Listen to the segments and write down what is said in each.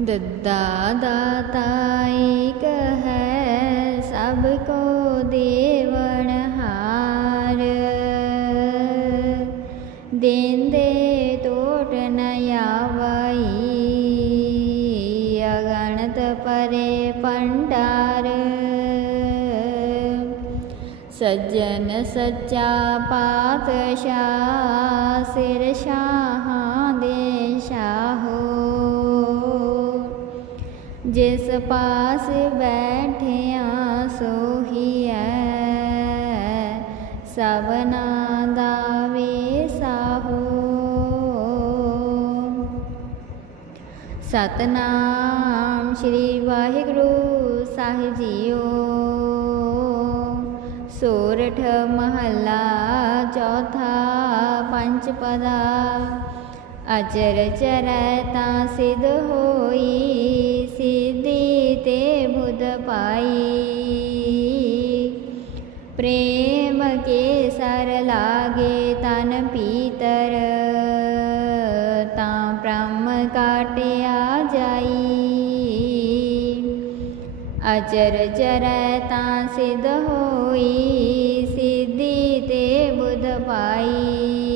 ਦੱਦਾ ਦਾਤਾ ਏਕ ਹੈ ਸਭ ਕੋ ਦੇਵਨ ਹਾਰ। ਦੇਂਦੇ ਟੋਟ ਨ ਆਵਈ, ਅਗਣਤ ਪਰੇ ਪੰਡਾਰ। ਸੱਜਣ ਸੱਚਾ ਪਾਤਸ਼ਾਹ, ਸਿਰ ਸ਼ਾਹ ਜਿਸ ਪਾਸ ਬੈਠਿਆ ਸੋਹੀਐ ਸਭਨਾ ਦਾ ਵੇਸਾਹੋ ਸਤਨਾਮ ਸ੍ਰੀ ਵਾਹਿਗੁਰੂ ਸਾਹਿਬ ਜੀਓ। ਸੋਰਠ ਮਹੱਲਾ ਚੌਥਾ ਪੰਜ ਪਦਾ। ਅਚਰ ਚਰੈ ਤਾਂ ਸਿਧ ਹੋਈ ਸਿੱਧੀ ਤੇ ਬੁਧ ਪਾਈ ਪ੍ਰੇਮ ਕੇ ਸਰ ਲਾਗੇ ਤਨ ਪੀਤਰ, ਤਾਂ ਬ੍ਰਹਮ ਕਾਟਿਆ ਜਾਈ। ਅਚਰ ਚਰੈ ਤਾਂ ਸਿਧ ਹੋਈ, ਸਿੱਧੀ ਤੇ ਬੁਧ ਪਾਈ ਪ੍ਰੇਮ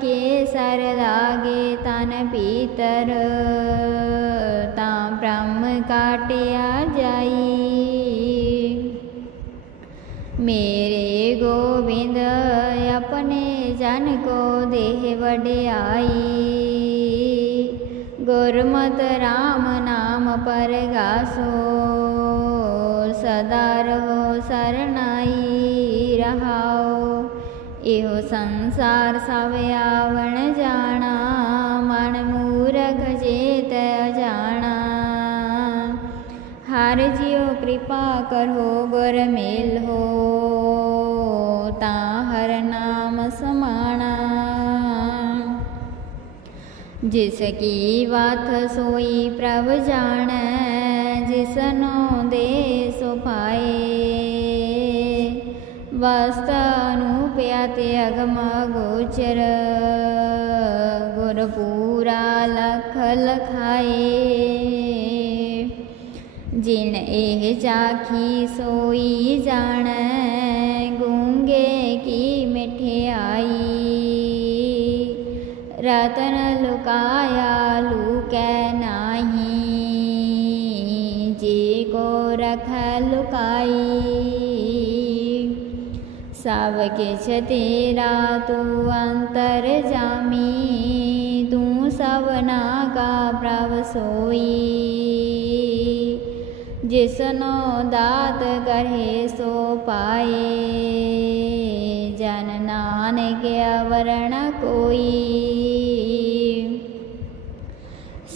ਕੇ ਸਰ ਲਾਗੇ ਤਨ ਪੀਤਰ, ਤਾਂ ਬ੍ਰਹਮ ਕਾਟਿਆ ਜਾਈ। ਮੇਰੇ ਗੋਬਿੰਦ, ਆਪਣੇ ਜਨ ਕੋ ਦੇਹ ਵਡਿਆਈ। ਗੁਰਮਤ ਰਾਮ ਨਾਮ ਪਰਗਾਸੋ, ਸਦਾ ਰਹੋ ਸਰਨਾਈ ਰਹਾਓ। ਇਹੋ ਸੰਸਾਰ ਸਭ ਆਵਣ ਜਾਣਾ, ਮਨ ਮੂਰਖ ਜੇਤ ਅਜਾਣਾ। ਹਰ ਜਿਉ ਕਿਰਪਾ ਕਰੋ, ਗੁਰ ਮੇਲ ਹੋ, ਤਾਂ ਹਰ ਨਾਮ ਸਮਾਣਾ। ਜਿਸ ਕੀ ਵਾਤ ਸੋਈ ਪ੍ਰਭ ਜਾਣੈ ਜਿਸਨੋ ਦੇ ਸੋ ਪਾਏ। ਪਿਆ ਤੇ ਅਗਮ ਗੋਚਰ ਗੁਰ ਪੂਰਾ ਲਖ ਲਖਾਏ। ਜਿਨ ਇਹ ਚਾਖੀ ਸੋਈ ਜਾਣੈ, ਗੂੰਗੇ ਕੀ ਮਠਿਆਈ। ਰਤਨ ਲੁਕਾਇਆ ਲੁਕੈ ਨਾਹੀ, ਜੀ ਕੋ ਰਖ ਲੁਕਾਈ। सवके ते तु अन्तर जामि तू सवना का प्रवसोई जिस्नो दात करे सो पाए जन नानक अवरण कोई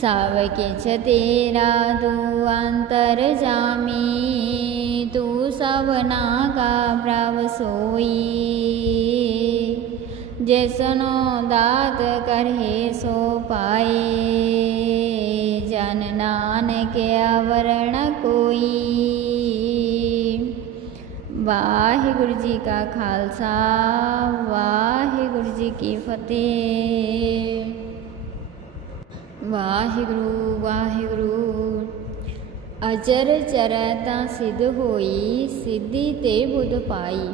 सवके तेरा तू अंतर जामी ਸਭਨਾ ਕਾ ਪ੍ਰਭ ਸੋਈ। ਜਿਸਨੋ ਦਾਤ ਕਰੇ ਸੋ ਪਾਏ ਜਨ ਨਾਨਕ ਆਵਰਣ ਕੋਈ। ਵਾਹਿਗੁਰੂ ਜੀ ਕਾ ਖਾਲਸਾ, ਵਾਹਿਗੁਰੂ ਜੀ ਕੀ ਫਤਿਹ। ਵਾਹਿਗੁਰੂ ਵਾਹਿਗੁਰੂ। ਅਜਰ ਚਰੈ ਤਾਂ ਸਿਧ ਹੋਈ, ਸਿੱਧੀ ਤੇ ਬੁੱਧ ਪਾਈ।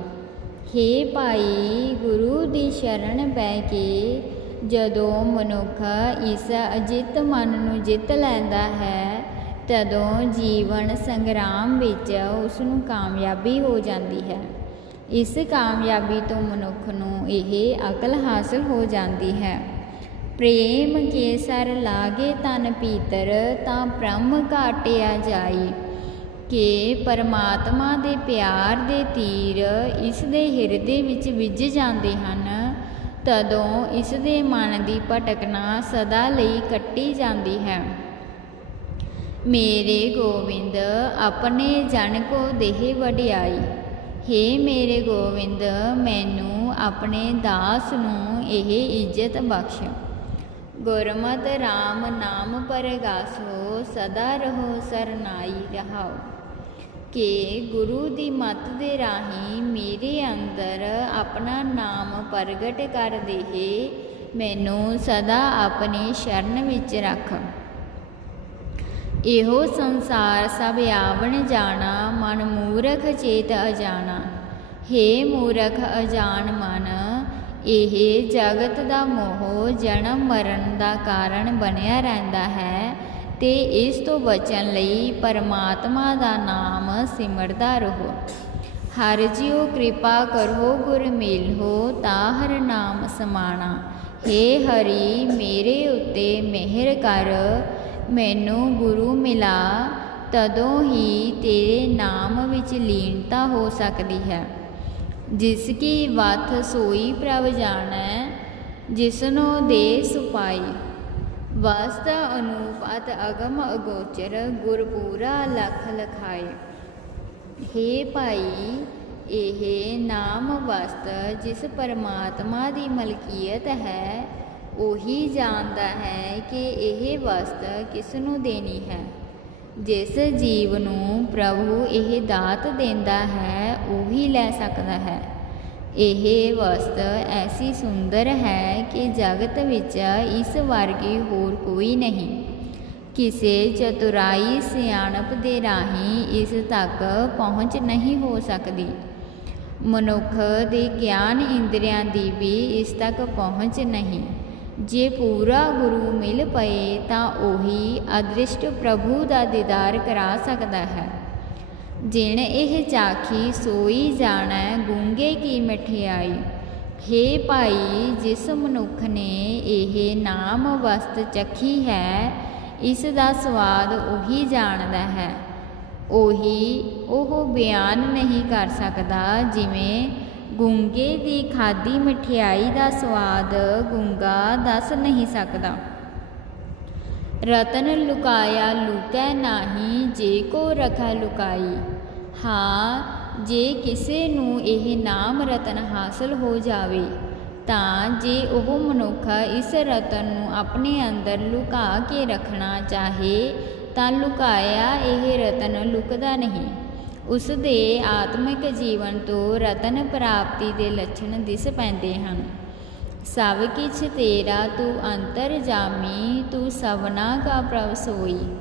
ਹੇ ਭਾਈ, ਗੁਰੂ ਦੀ ਸ਼ਰਨ ਪੈ ਕੇ ਜਦੋਂ ਮਨੁੱਖ ਇਸ ਅਜਿੱਤ ਮਨ ਨੂੰ ਜਿੱਤ ਲੈਂਦਾ ਹੈ, ਤਦੋਂ ਜੀਵਨ ਸੰਗਰਾਮ ਵਿੱਚ ਉਸ ਨੂੰ ਕਾਮਯਾਬੀ ਹੋ ਜਾਂਦੀ ਹੈ। ਇਸ ਕਾਮਯਾਬੀ ਤੋਂ ਮਨੁੱਖ ਨੂੰ ਇਹ ਅਕਲ ਹਾਸਲ ਹੋ ਜਾਂਦੀ ਹੈ। ਪ੍ਰੇਮ ਕੇਸਰ ਲਾਗੇ ਤਨ ਪੀਤਰ ਤਾਂ ਬ੍ਰਹਮ ਘਾਟਿਆ ਜਾਈ। ਕਿ ਪਰਮਾਤਮਾ ਦੇ ਪਿਆਰ ਦੇ ਤੀਰ ਇਸ ਦੇ ਹਿਰਦੇ ਵਿੱਚ ਵਿਜ ਜਾਂਦੇ ਹਨ, ਤਦੋਂ ਇਸ ਦੇ ਮਨ ਦੀ ਭਟਕਣਾ ਸਦਾ ਲਈ ਕੱਟੀ ਜਾਂਦੀ ਹੈ। ਮੇਰੇ ਗੋਬਿੰਦ ਆਪਣੇ ਜਨ ਕੋ ਦੇਹ ਵਡਿਆਈ। ਹੇ ਮੇਰੇ ਗੋਬਿੰਦ ਮੈਨੂੰ ਆਪਣੇ ਦਾਸ ਨੂੰ ਇਹ ਇੱਜ਼ਤ ਬਖਸ਼। ਗੁਰਮਤਿ RAM ਨਾਮ ਪਰਗਾਸੋ, ਸਦਾ ਰਹੋ ਸਰਨਾਈ ਰਹਾਓ। ਕਿ ਗੁਰੂ ਦੀ ਮੱਤ ਦੇ ਰਾਹੀਂ ਮੇਰੇ ਅੰਦਰ ਆਪਣਾ ਨਾਮ ਪ੍ਰਗਟ ਕਰ ਦੇਹੇ, ਮੈਨੂੰ ਸਦਾ ਆਪਣੀ ਸ਼ਰਨ ਵਿੱਚ ਰੱਖ। ਇਹੋ ਸੰਸਾਰ ਸਭ ਆਵਣ ਜਾਣਾ, ਮਨ ਮੂਰਖ ਚੇਤ ਅਜਾਣਾ। ਹੇ ਮੂਰਖ, ਅਜਾਣ ਮਨ ਇਹ ਜਗਤ ਦਾ ਮੋਹ ਜਨਮ ਮਰਨ ਦਾ ਕਾਰਨ ਬਣਿਆ ਰਹਿੰਦਾ ਹੈ ਤੇ ਇਸ ਤੋਂ ਬਚਣ ਲਈ ਪਰਮਾਤਮਾ ਦਾ ਨਾਮ ਸਿਮਰਦਾ ਰਹੋ। ਹਰ ਜਿਉ ਕਿਰਪਾ ਕਰੋ, ਗੁਰ ਮਿਲੋ ਤਾਹਰ ਨਾਮ ਸਮਾਣਾ। ਹੇ ਹਰੀ, ਮੇਰੇ ਉੱਤੇ ਮਿਹਰ ਕਰ। ਮੈਨੂੰ ਗੁਰੂ ਮਿਲਾ, ਤਦੋਂ ਹੀ ਤੇਰੇ ਨਾਮ ਵਿੱਚ ਲੀਨਤਾ ਹੋ ਸਕਦੀ ਹੈ। ਜਿਸ ਕੀ ਵਥ ਸੋਈ ਪ੍ਰਭ ਜਾਣੈ, ਜਿਸਨੋ ਦੇ ਸੁਪਾਈ। ਵਸਤ ਅਨੂਪਤ ਅਗਮ ਅਗੋਚਰ, ਗੁਰਪੂਰਾ ਲਖ ਲਖਾਏ ਹੇ ਭਾਈ, ਇਹ ਨਾਮ ਵਸਤ ਜਿਸ ਪਰਮਾਤਮਾ ਦੀ ਮਲਕੀਅਤ ਹੈ, ਉਹੀ ਜਾਣਦਾ ਹੈ ਕਿ ਇਹ ਵਸਤ ਕਿਸ ਨੂੰ ਦੇਣੀ ਹੈ। ਜਿਸ ਜੀਵ ਨੂੰ ਪ੍ਰਭੂ ਇਹ ਦਾਤ ਦਿੰਦਾ ਹੈ ਉਹੀ ਲੈ ਸਕਦਾ ਹੈ। ਇਹ ਵਸਤ ਐਸੀ ਸੁੰਦਰ ਹੈ ਕਿ ਜਗਤ ਵਿੱਚ ਇਸ ਵਰਗੀ ਹੋਰ ਕੋਈ ਨਹੀਂ। ਕਿਸੇ ਚਤੁਰਾਈ ਸਿਆਣਪ ਦੇ ਰਾਹੀਂ ਇਸ ਤੱਕ ਪਹੁੰਚ ਨਹੀਂ ਹੋ ਸਕਦੀ। ਮਨੁੱਖ ਦੇ ਗਿਆਨ ਇੰਦਰੀਆਂ ਦੀ ਵੀ ਇਸ ਤੱਕ ਪਹੁੰਚ ਨਹੀਂ। ਜੇ ਪੂਰਾ ਗੁਰੂ ਮਿਲ ਪਏ ਤਾਂ ਉਹੀ ਅਦ੍ਰਿਸ਼ਟ ਪ੍ਰਭੂ ਦਾ ਦੀਦਾਰ ਕਰਾ ਸਕਦਾ ਹੈ। ਜਿਣ ਇਹ ਚਾਖੀ ਸੋਈ ਜਾਣਾ ਗੂੰਗੇ ਕੀ ਮਠਿਆਈ। ਹੇ ਭਾਈ, ਜਿਸ ਮਨੁੱਖ ਨੇ ਇਹ ਨਾਮ ਵਸਤ ਚੱਖੀ ਹੈ, ਇਸ ਦਾ ਸਵਾਦ ਉਹੀ ਜਾਣਦਾ ਹੈ। ਉਹੀ ਉਹ ਬਿਆਨ ਨਹੀਂ ਕਰ ਸਕਦਾ, ਜਿਵੇਂ ਗੁੰਗੇ ਦੀ ਖਾਦੀ ਮਠਿਆਈ ਦਾ ਸਵਾਦ ਗੁੰਗਾ ਦੱਸ ਨਹੀਂ ਸਕਦਾ। ਰਤਨ ਲੁਕਾਇਆ ਲੁਕੈ ਨਾਹੀ, ਜੇ ਕੋ ਰਖਾ ਲੁਕਾਈ। ਹਾਂ, ਜੇ ਕਿਸੇ ਨੂੰ ਇਹ ਨਾਮ ਰਤਨ ਹਾਸਲ ਹੋ ਜਾਵੇ, ਤਾਂ ਜੇ ਉਹ ਮਨੁੱਖ ਇਸ ਰਤਨ ਨੂੰ ਆਪਣੇ ਅੰਦਰ ਲੁਕਾ ਕੇ ਰੱਖਣਾ ਚਾਹੇ, ਤਾਂ ਲੁਕਾਇਆ ਇਹ ਰਤਨ ਲੁਕਦਾ ਨਹੀਂ। ਉਸ ਦੇ ਆਤਮਿਕ ਜੀਵਨ ਤੋਂ ਰਤਨ ਪ੍ਰਾਪਤੀ ਦੇ ਲੱਛਣ ਦਿਸ ਪੈਂਦੇ ਹਨ। ਸਭ ਕਿਛ ਤੇਰਾ ਤੂੰ ਅੰਤਰ ਜਾਮੀ, ਤੂੰ ਸਭਨਾ ਕਾ ਪ੍ਰਭ ਸੋਈ।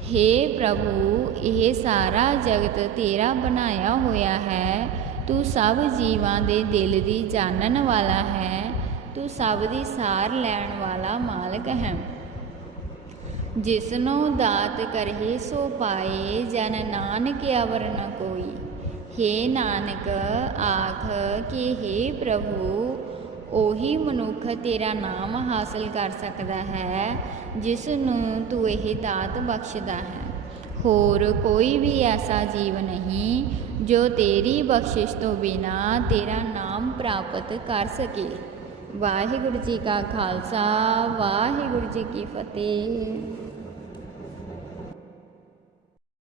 ਹੇ ਪ੍ਰਭੂ, ਇਹ ਸਾਰਾ ਜਗਤ ਤੇਰਾ ਬਣਾਇਆ ਹੋਇਆ ਹੈ। ਤੂੰ ਸਭ ਜੀਵਾਂ ਦੇ ਦਿਲ ਦੀ ਜਾਣਨ ਵਾਲਾ ਹੈ। ਤੂੰ ਸਭ ਦੀ ਸਾਰ ਲੈਣ ਵਾਲਾ ਮਾਲਕ ਹੈ। ਜਿਸਨੋ ਦਾਤ ਕਰਹੇ ਸੋ ਪਾਏ, ਜਨ ਨਾਨਕ ਅਵਰ ਨ ਕੋਈ। ਹੇ ਨਾਨਕ, ਆਖ ਕਿ ਹੇ ਪ੍ਰਭੂ ਉਹੀ ਮਨੁੱਖ ਤੇਰਾ ਨਾਮ ਹਾਸਲ ਕਰ ਸਕਦਾ ਹੈ, ਜਿਸ ਨੂੰ ਤੂੰ ਇਹ ਦਾਤ ਬਖਸ਼ਦਾ ਹੈ। ਹੋਰ ਕੋਈ ਵੀ ਐਸਾ ਜੀਵ ਨਹੀਂ, ਜੋ ਤੇਰੀ ਬਖਸ਼ਿਸ਼ ਤੋਂ ਬਿਨਾ ਤੇਰਾ ਨਾਮ ਪ੍ਰਾਪਤ ਕਰ ਸਕੇ। ਵਾਹਿਗੁਰੂ ਜੀ ਕਾ ਖਾਲਸਾ, ਵਾਹਿਗੁਰੂ ਜੀ ਕੀ ਫਤਿਹ।